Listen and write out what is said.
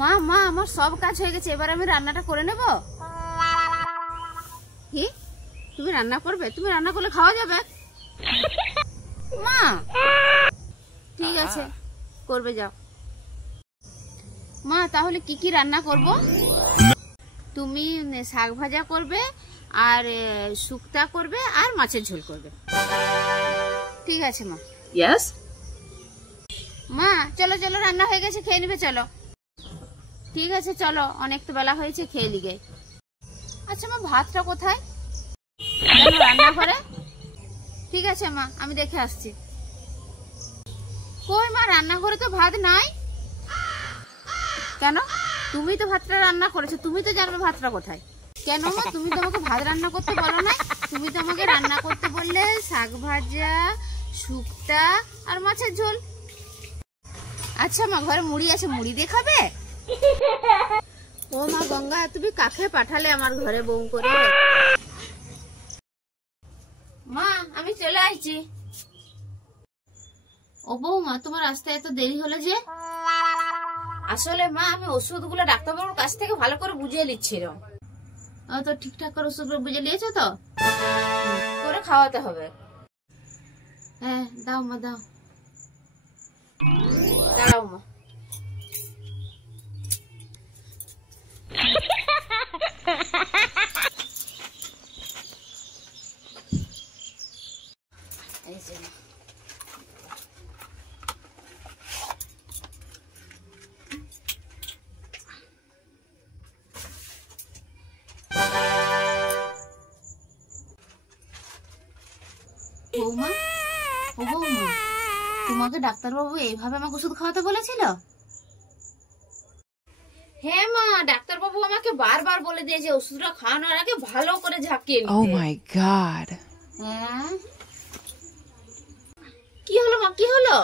মা মা আমার সব কাজ হয়ে গেছে, এবার আমি রান্নাটা করে নেব। কি তুমি রান্না করবে? তুমি রান্না করলে খাওয়া যাবে? মা ঠিক আছে করবে, যাও। মা তাহলে কি কি রান্না করব? তুমি শাক ভাজা করবে, আর শুক্তা করবে, আর মাছের ঝোল করবে। ঠিক আছে মা। ইয়েস। মা চলো চলো, রান্না হয়ে গেছে, খেয়ে নিবে চলো। ঠিক আছে চলো, অনেক তো বেলা হয়েছে, খেয়ে লিগে। আচ্ছা মা ভাতটা কোথায়? রান্না করে। ঠিক আছে মা, আমি দেখে আসছি। কই মা, রান্নাঘরে তো ভাত নাই। কেন? তুমি তো ভাতটা রান্না করেছো, তুমি তো জানবে ভাতটা কোথায়। কেন মা, তুমি তো আমাকে ভাত রান্না করতে বলো না? তুমি তো আমাকে রান্না করতে বললে শাক ভাজা, শুক্তা আর মাছের ঝোল। আচ্ছা মা, ঘরে মুড়ি আছে, মুড়ি দিয়ে খাবে? ও মা গঙ্গা, তুমি কাকে পাঠালে আমার ঘরে বউ করে? মা আমি চলে আসছি। ও বৌমা, তোমার আসতে এত দেরি হলো যে? আসলে মা আমি ওষুধগুলো ডাক্তারবাবুর কাছ থেকে ভালো করে বুঝিয়ে নিচ্ছিলাম। তো ঠিকঠাক করে ওষুধগুলো বুঝে নিয়েছো তো? করে খাওয়াতে হবে। হ্যাঁ দাও মা দাও। দাঁড়াও মা। এই যে বৌমা, ও বৌমা, তোমাকে ডাক্তারবাবু এইভাবে আমাকে ওষুধ খাওয়াতে বলেছিল? হ্যাঁ মা, ডাক্তারবাবু আমাকে বারবার বলে দিয়েছে ওষুধটা খাওয়ানোর আগে ভালো করে ঝাঁকিয়ে নিতে। Oh my god. হ্যাঁ কি হলো মা, কি হলো?